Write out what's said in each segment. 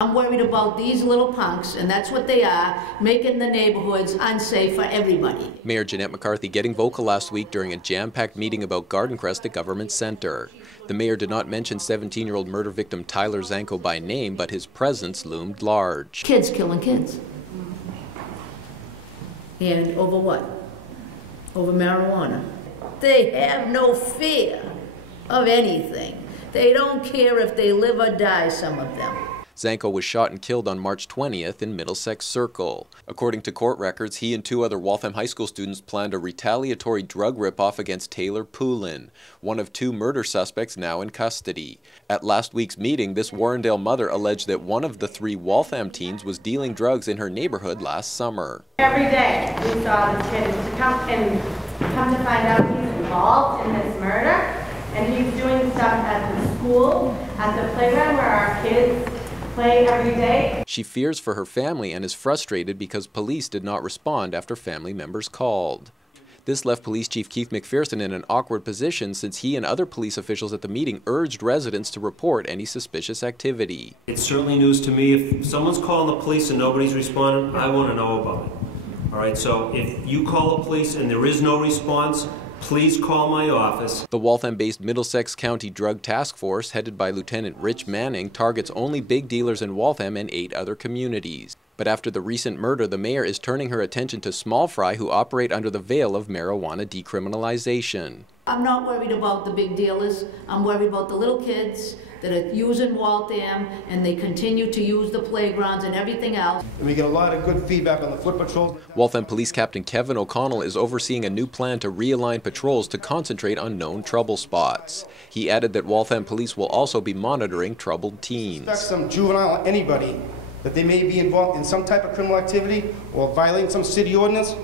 I'm worried about these little punks, and that's what they are, making the neighborhoods unsafe for everybody. Mayor Jeannette McCarthy getting vocal last week during a jam-packed meeting about Garden Crest at Government Center. The mayor did not mention 17-year-old murder victim Tyler Zanco by name, but his presence loomed large. Kids killing kids. And over what? Over marijuana. They have no fear of anything. They don't care if they live or die, some of them. Zanco was shot and killed on March 20th in Middlesex Circle. According to court records, he and two other Waltham High School students planned a retaliatory drug ripoff against Taylor Poulin, one of two murder suspects now in custody. At last week's meeting, this Warrendale mother alleged that one of the three Waltham teens was dealing drugs in her neighborhood last summer. Every day we saw this kid come to find out he's involved in this murder, and he's doing stuff at the school, at the playground where our kids play every day. She fears for her family and is frustrated because police did not respond after family members called. This left Police Chief Keith MacPherson in an awkward position since he and other police officials at the meeting urged residents to report any suspicious activity. It's certainly news to me. If someone's calling the police and nobody's responding, I want to know about it. All right, so if you call the police and there is no response, please call my office. The Waltham-based Middlesex County Drug Task Force, headed by Lieutenant Rich Manning, targets only big dealers in Waltham and 8 other communities. But after the recent murder, the mayor is turning her attention to small fry who operate under the veil of marijuana decriminalization. I'm not worried about the big dealers. I'm worried about the little kids that are using Waltham, and they continue to use the playgrounds and everything else. We get a lot of good feedback on the foot patrols. Waltham Police Captain Kevin O'Connell is overseeing a new plan to realign patrols to concentrate on known trouble spots. He added that Waltham Police will also be monitoring troubled teens. Expect some juvenile or anybody that they may be involved in some type of criminal activity or violating some city ordinance.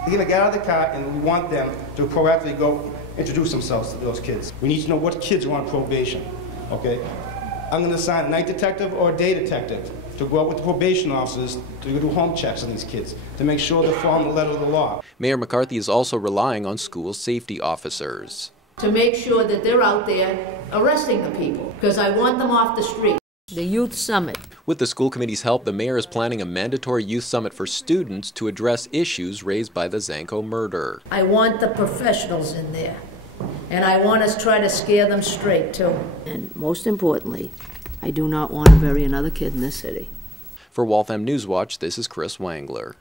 They're going to get out of the car, and we want them to proactively go introduce themselves to those kids. We need to know what kids are on probation. Okay, I'm going to assign a night detective or a day detective to go out with the probation officers to do home checks on these kids to make sure they're following the letter of the law. Mayor McCarthy is also relying on school safety officers to make sure that they're out there arresting the people, because I want them off the street. The Youth Summit. With the school committee's help, the mayor is planning a mandatory youth summit for students to address issues raised by the Zanco murder. I want the professionals in there. And I want us to try to scare them straight, too. And most importantly, I do not want to bury another kid in this city. For Waltham Newswatch, this is Chris Wangler.